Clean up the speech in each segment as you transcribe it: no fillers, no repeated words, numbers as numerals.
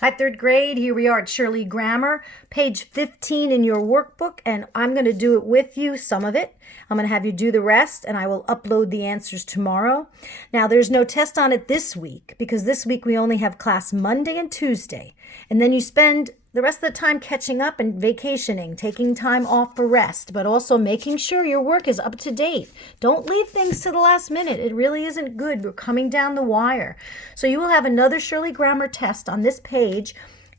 Hi, third grade. Here we are at Shurley Grammar, page 15 in your workbook, and I'm going to do it with you, some of it. I'm going to have you do the rest, and I will upload the answers tomorrow. Now, there's no test on it this week because this week we only have class Monday and Tuesday, and then you spend the rest of the time catching up and vacationing, taking time off for rest, but also making sure your work is up to date. Don't leave things to the last minute. It really isn't good. We're coming down the wire. So you will have another Shurley Grammar test on this page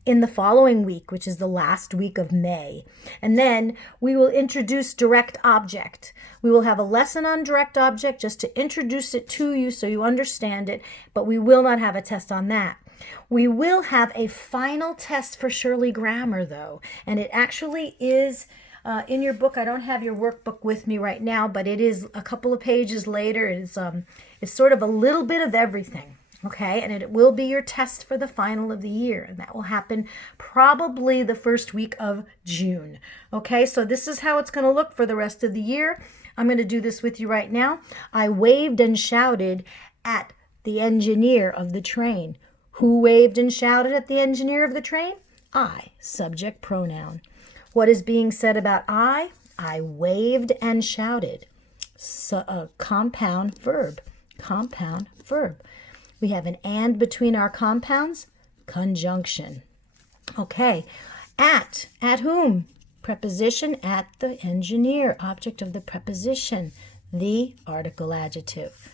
in the following week, which is the last week of May. And then we will introduce direct object. We will have a lesson on direct object just to introduce it to you so you understand it, but we will not have a test on that. We will have a final test for Shurley Grammar, though, and it actually is in your book. I don't have your workbook with me right now, but it is a couple of pages later. It's sort of a little bit of everything, okay? And it will be your test for the final of the year, and that will happen probably the first week of June, okay? So this is how it's going to look for the rest of the year. I'm going to do this with you right now. I waved and shouted at the engineer of the train. Who waved and shouted at the engineer of the train? I, subject pronoun. What is being said about I? I waved and shouted. So, compound verb. Compound verb. We have an and between our compounds. Conjunction. Okay. At whom? Preposition at the engineer. Object of the preposition. The article adjective.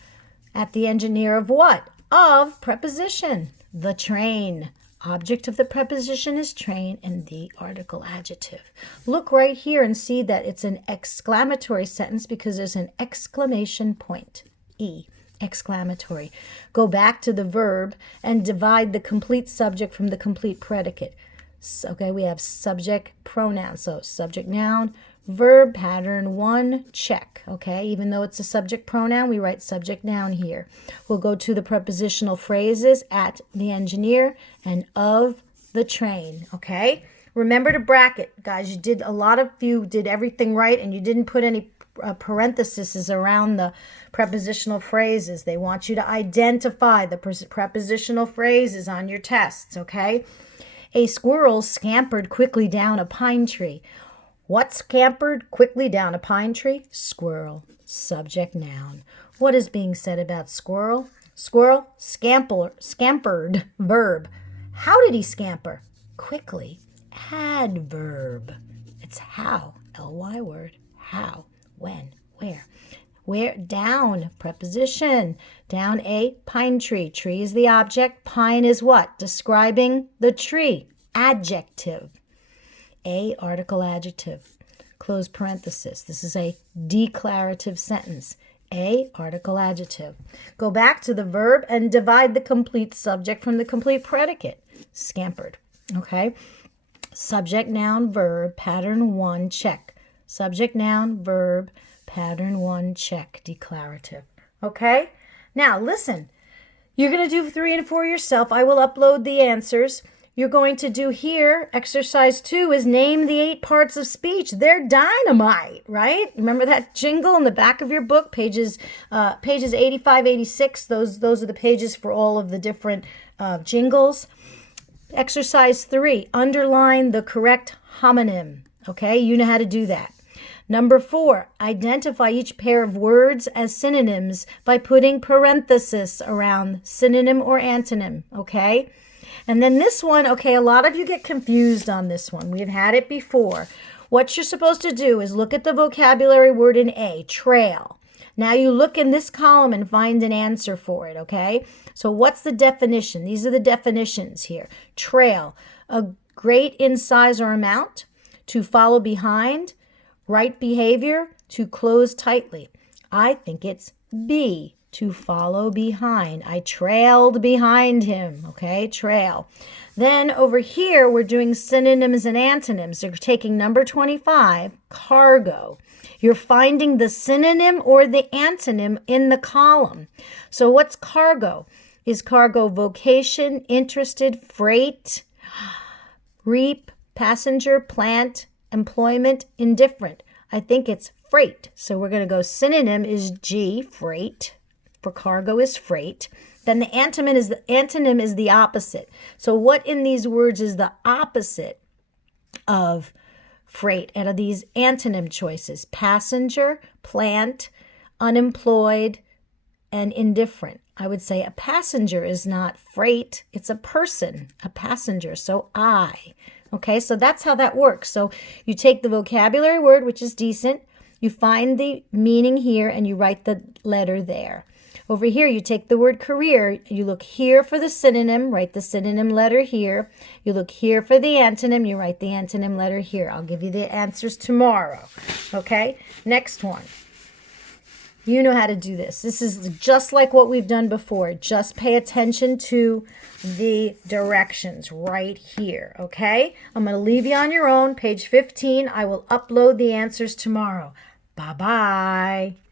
At the engineer of what? Of preposition. The train. Object of the preposition is train and the article adjective. Look right here and see that it's an exclamatory sentence because there's an exclamation point. E, exclamatory. Go back to the verb and divide the complete subject from the complete predicate. Okay, we have subject pronoun. So subject noun, verb pattern 1, check. Okay, even though it's a subject pronoun, we write subject noun here. We'll go to the prepositional phrases at the engineer and of the train. Okay, remember to bracket, guys. A lot of you did everything right and you didn't put any parentheses around the prepositional phrases. They want you to identify the prepositional phrases on your tests. Okay, a squirrel scampered quickly down a pine tree. What scampered quickly down a pine tree? Squirrel. Subject noun. What is being said about squirrel? Squirrel scampered. Verb. How did he scamper? Quickly. Adverb. It's how. L-Y word. How. When. Where. Where? Down. Preposition. Down a pine tree. Tree is the object. Pine is what? Describing the tree. Adjective. A article adjective. Close parenthesis. This is a declarative sentence. A article adjective. Go back to the verb and divide the complete subject from the complete predicate. Scampered. Okay? Subject, noun, verb, pattern 1, check. Subject, noun, verb, pattern 1, check. Declarative. Okay? Now, listen. You're going to do 3 and 4 yourself. I will upload the answers. You're going to do here, exercise 2 is name the 8 parts of speech. They're dynamite, right? Remember that jingle in the back of your book, pages 85, 86. Those are the pages for all of the different jingles. Exercise 3, underline the correct homonym. Okay, you know how to do that. Number 4, identify each pair of words as synonyms by putting parenthesis around synonym or antonym. Okay? And then this one, okay, a lot of you get confused on this one. We've had it before. What you're supposed to do is look at the vocabulary word in A, trail. Now you look in this column and find an answer for it, okay? So what's the definition? These are the definitions here. Trail, a great in size or amount, to follow behind, right behavior, to close tightly. I think it's B, to follow behind. I trailed behind him, okay? Trail. Then over here, we're doing synonyms and antonyms. You're taking number 25, cargo. You're finding the synonym or the antonym in the column. So what's cargo? Is cargo vocation, interested, freight, reap, passenger, plant, employment, indifferent? I think it's freight. So we're going to go synonym is G, freight. For cargo is freight. Then the antonym is the opposite. So what in these words is the opposite of freight? And of these antonym choices: passenger, plant, unemployed, and indifferent. I would say a passenger is not freight, it's a person, a passenger. So I. Okay, so that's how that works. So you take the vocabulary word, which is decent, you find the meaning here, and you write the letter there. Over here, you take the word career, you look here for the synonym, write the synonym letter here. You look here for the antonym, you write the antonym letter here. I'll give you the answers tomorrow. Okay, next one. You know how to do this. This is just like what we've done before. Just pay attention to the directions right here, okay? I'm going to leave you on your own. Page 15. I will upload the answers tomorrow. Bye-bye.